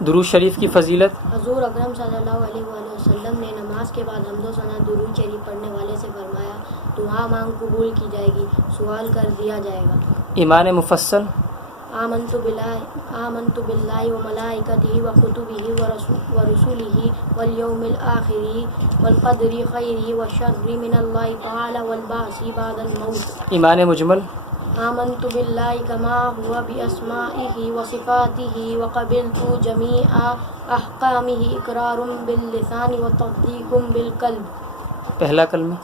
درود شریف کی فضیلت۔ حضور اکرم صلی اللہ علیہ وآلہ وسلم نے نماز کے بعد حمد و ثنا درود شریف پڑھنے والے سے فرمایا دعا مانگ قبول کی جائے گی، سوال کر دیا جائے گا۔ ایمان مفصل۔ آمنت باللہ و ملائکتہ و کتبہ و رسولہ والیوم الآخر والقدر خیرہ و شرہ من اللہ تعالی والبعث بعد الموت۔ ایمان مجمل۔ آمنت باللہ کما ہوا باسمائہ و صفاتہ و قبلت جمیع احکامہ اقرار باللسان و تصدیق بالقلب۔ پہلا کلمہ۔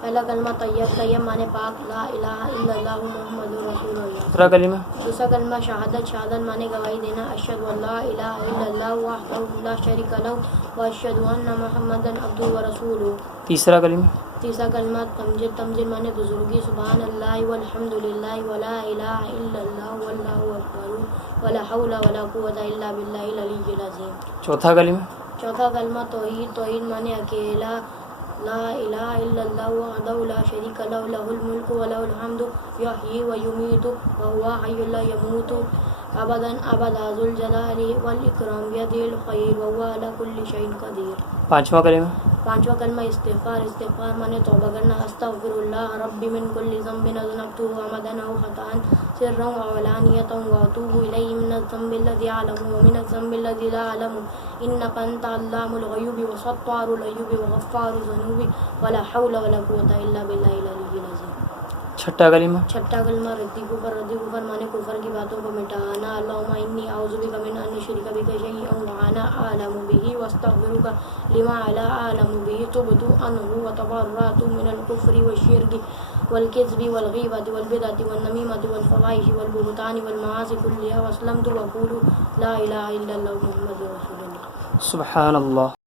پہلا کلمہ طیب، طیب معنی پاک، لا الہ الا اللہ محمد رسول اللہ۔ دوسرا کلمہ۔ دوسرا کلمہ شہادت، شہادت معنی گواہی دینا، اشہد ان لا الہ الا اللہ وحدہ لا شریک لہ واشہد ان محمدا عبدہ ورسولہ۔ تیسرا کلمہ۔ تیسرا کلمہ تمجید، تمجید معنی بزرگی، سبحان اللہ والحمد للہ ولا الہ الا اللہ واللہ اکبر ولا حول ولا قوۃ الا باللہ العلی العظیم۔ چوتھا کلمہ۔ چوتھا کلمہ توحید، توحید معنی اکیلا، لا الہ الا اللہ وحدہ لا شریک لہ لہ الملک ولہ الحمد یحیی و یمیت وہو حی لا یموت ابدا ابدا ذو الجلال والاکرام بیدہ الخیر وہو علی کل شیء قدیر۔ پانچواں کلمہ۔ پانچواں کلمہ استغفار، استغفار معنی توبہ کرنا، استغفر اللہ ربی من کل ذنب اذنبتہ عمدا او خطأ سرا وعلانیۃ واتوب الیہ من الذنب الذی اعلم ومن الذنب الذی لا اعلم انک انت علام الغیوب وستار العیوب وغفار الذنوب ولا حول ولا قوۃ الا باللہ العلی العظیم۔ چھٹا کلمہ۔ چھٹا کلمہ ردی کفر، ردی کفر معنی کفر کی باتوں کو مٹانا، اللہم انی اعوذ بک من ان اشرک بک شیئا وانا اعلم بہ واستغفرک لما لا اعلم بہ تبت عنہ وتبرأت من الکفر والشرک والکذب والغیبۃ والبدعۃ والنمیمۃ والفواحش والبہتان والمعاصی کلها واسلمت واقول لا الہ الا اللہ محمد رسول اللہ۔ سبحان اللہ۔